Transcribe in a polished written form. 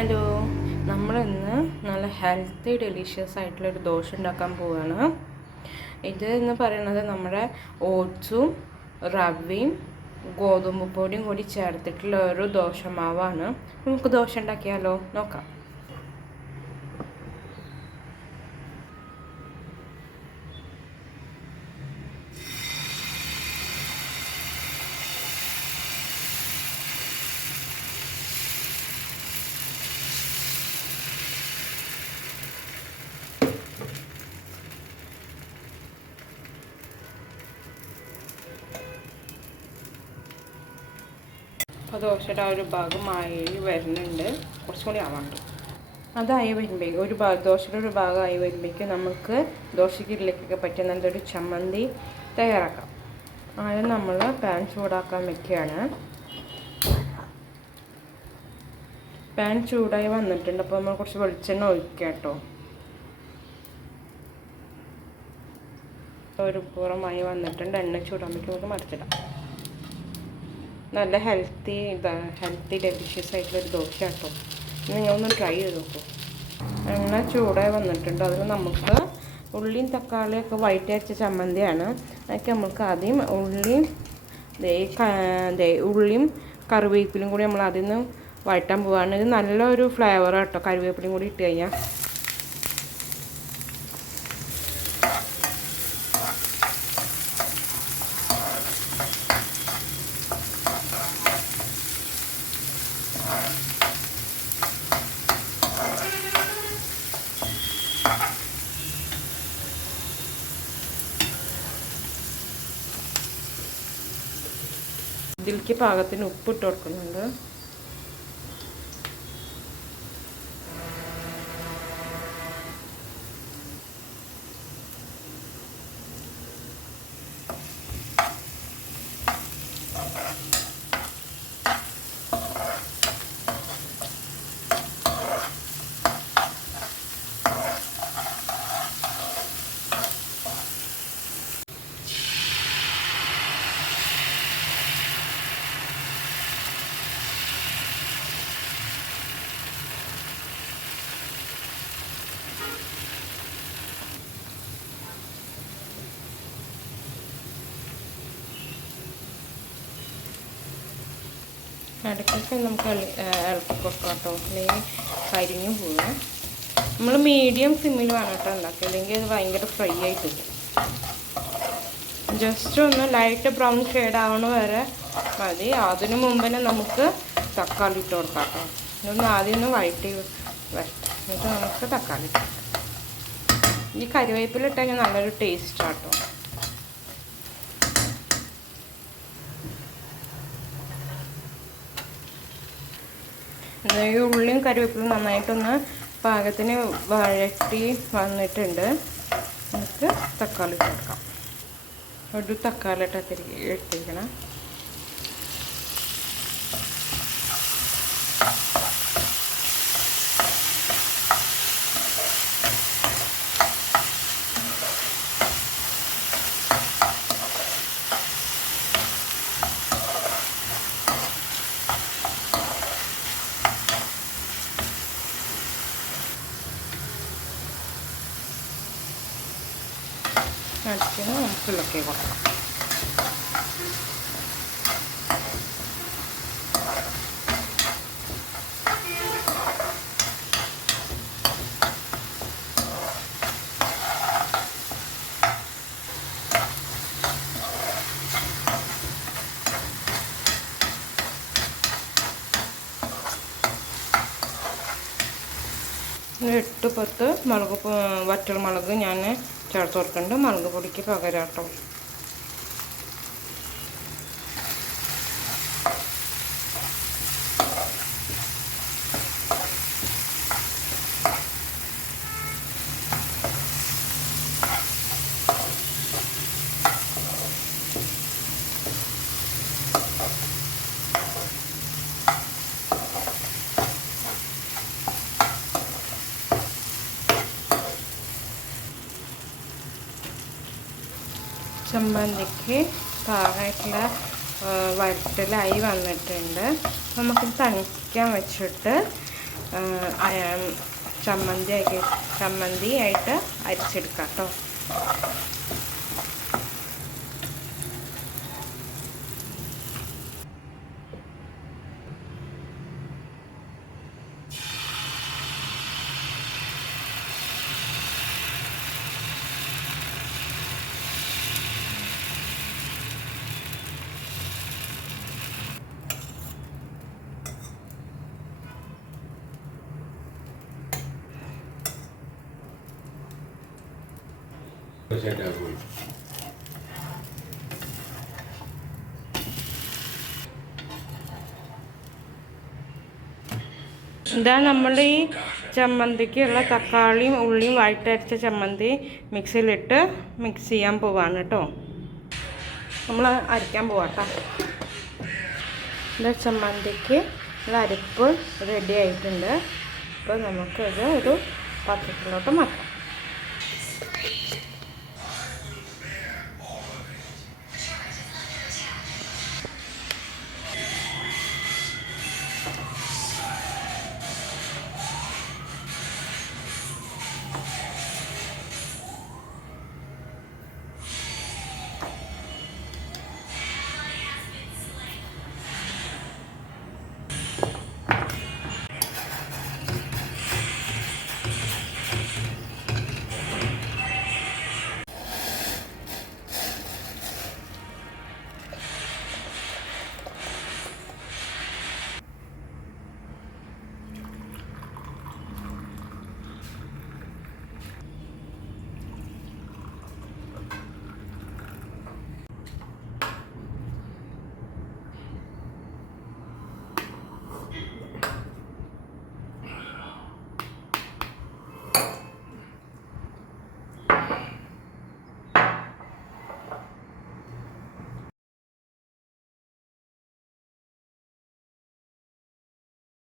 Hello, നമ്മളിന്ന് നല്ല healthy delicious ആയിട്ടുള്ളൊരു ദോശ ഉണ്ടാക്കാൻ പോവുകയാണ്. ഇത് എന്ന് പറയുന്നത് നമ്മുടെ ഓട്സും റവയും ഗോതമ്പ് പൊടിയും കൂടി ചേർത്തിട്ടുള്ള ഒരു ദോശമാവാണ്. നമുക്ക് ദോശ ഉണ്ടാക്കിയാലോ? നോക്കാം. അപ്പോൾ ദോശയുടെ ആ ഒരു ഭാഗമായി വരുന്നുണ്ട്, കുറച്ചും കൂടി ആവാണ്ട്. അതായി വരുമ്പോഴേക്കും ദോശയുടെ ഒരു ഭാഗമായി വരുമ്പോഴേക്കും നമുക്ക് ദോശയ്ക്കിടയിലേക്കൊക്കെ പറ്റിയ നല്ലൊരു ചമ്മന്തി തയ്യാറാക്കാം. ആദ്യം നമ്മൾ പാൻ ചൂടാക്കാൻ വെക്കുകയാണ്. പാൻ ചൂടായി വന്നിട്ടുണ്ട്. അപ്പോൾ നമ്മൾ കുറച്ച് വെളിച്ചെണ്ണ ഒഴിക്കുക കേട്ടോ. ഒരു പുറമായി വന്നിട്ടുണ്ട്. എണ്ണ ചൂടാകുമ്പോഴേക്കും നമുക്ക് മറിച്ചിടാം. നല്ല ഹെൽത്തി ഡെലിഷ്യസ് ആയിട്ടുള്ളൊരു ദോശ കേട്ടോ. നിങ്ങളൊന്ന് ട്രൈ ചെയ്ത് നോക്കൂ. എണ്ണ ചൂടായി വന്നിട്ടുണ്ട്. അതിന് നമുക്ക് ഉള്ളിയും തക്കാളിയൊക്കെ വഴറ്റി അരച്ച ചമ്മന്തിയാണ്. അതൊക്കെ നമുക്ക് ആദ്യം ഉള്ളിയും കറിവേപ്പിലും കൂടി നമ്മൾ അതിൽ നിന്ന് വഴറ്റാൻ പോവുകയാണ്. ഇത് നല്ലൊരു ഫ്ലേവർ കേട്ടോ, കറിവേപ്പിലും കൂടി ഇട്ട് കഴിഞ്ഞാൽ. ഇതിലേക്ക് പാകത്തിന് ഉപ്പിട്ട് കൊടുക്കുന്നുണ്ട്. ഇടയ്ക്കൊക്കെ നമുക്ക് ഇളക്കി കൊടുക്കാം കേട്ടോ, അല്ലെങ്കിൽ കരിഞ്ഞു പോകും. നമ്മൾ മീഡിയം സിമ്മിൽ വേണം കേട്ടോ ഉണ്ടാക്കുക, അല്ലെങ്കിൽ അത് ഭയങ്കര ഫ്രൈ ആയിട്ട് പോകും. ജസ്റ്റ് ഒന്ന് ലൈറ്റ് ബ്രൗൺ ഷെയ്ഡ് ആവണ വരെ മതി. അതിനു മുമ്പേ നമുക്ക് തക്കാളി ഇട്ട് കൊടുക്കാം കേട്ടോ. ഇതൊന്ന് ആദ്യം ഒന്ന് വഴറ്റി വരട്ടെ, എന്നിട്ട് നമുക്ക് തക്കാളി ഇട്ട് കൊടുക്കാം. ഈ കറിവേപ്പില ഇട്ട് കഴിഞ്ഞാൽ നല്ലൊരു ടേസ്റ്റാണ് കേട്ടോ. ഈ ഉള്ളിയും കറിവേപ്പിലും നന്നായിട്ടൊന്ന് പാകത്തിന് വഴറ്റി വന്നിട്ടുണ്ട്. നമുക്ക് തക്കാളി കൊടുക്കാം. ഒരു തക്കാളി എടുത്തിരിക്കണം. അടിച്ച് നമുക്ക് ഇളക്കി കൊടുക്കാം. ഒരു 8-10 വറ്റൽ മുളക് ഞാൻ ചേർത്ത് കൊടുക്കുന്നുണ്ട്, മുളക് പൊടിക്ക് പകരം കേട്ടോ. ചമ്മന്തിക്ക് പാകമായിട്ടുള്ള വരട്ടലായി വന്നിട്ടുണ്ട്. നമുക്ക് തണിക്കാൻ വെച്ചിട്ട് ചമ്മന്തി ആയിട്ട് അരിച്ചെടുക്കാം കേട്ടോ. ഇതാ നമ്മൾ ഈ ചമ്മന്തിക്കുള്ള തക്കാളിയും ഉള്ളിയും വഴറ്റരച്ച ചമ്മന്തി മിക്സിയിലിട്ട് മിക്സ് ചെയ്യാൻ പോവാണ് കേട്ടോ. നമ്മൾ അരയ്ക്കാൻ പോവാട്ടോ. ഇതാ ചമ്മന്തിക്ക് ഉള്ള അരപ്പ് റെഡി ആയിട്ടുണ്ട്. അപ്പോൾ നമുക്കത് ഒരു പാത്രത്തിലോട്ട് മാറ്റാം.